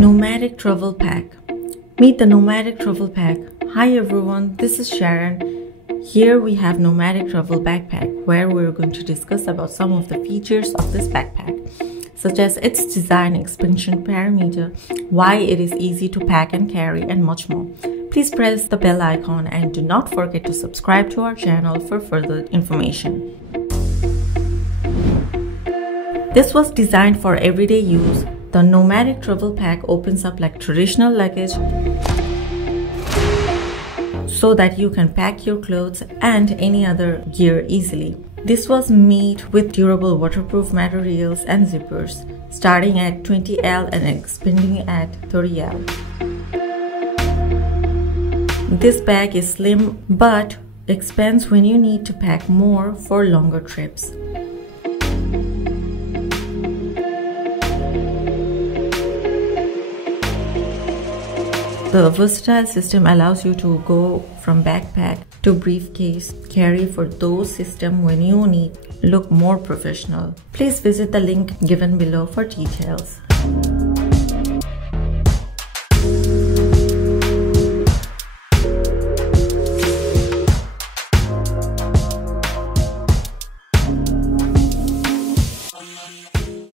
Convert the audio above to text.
NOMATIC Travel Pack. Meet the NOMATIC Travel Pack. Hi everyone, this is Sharon. Here we have NOMATIC Travel Backpack, where we're going to discuss about some of the features of this backpack, such as its design, expansion parameter, why it is easy to pack and carry, and much more. Please press the bell icon and do not forget to subscribe to our channel for further information. This was designed for everyday use. The NOMATIC Travel Pack opens up like traditional luggage so that you can pack your clothes and any other gear easily. This was made with durable waterproof materials and zippers, starting at 20L and expanding at 30L. This bag is slim but expands when you need to pack more for longer trips. The versatile system allows you to go from backpack to briefcase carry for those systems when you need look more professional. Please visit the link given below for details.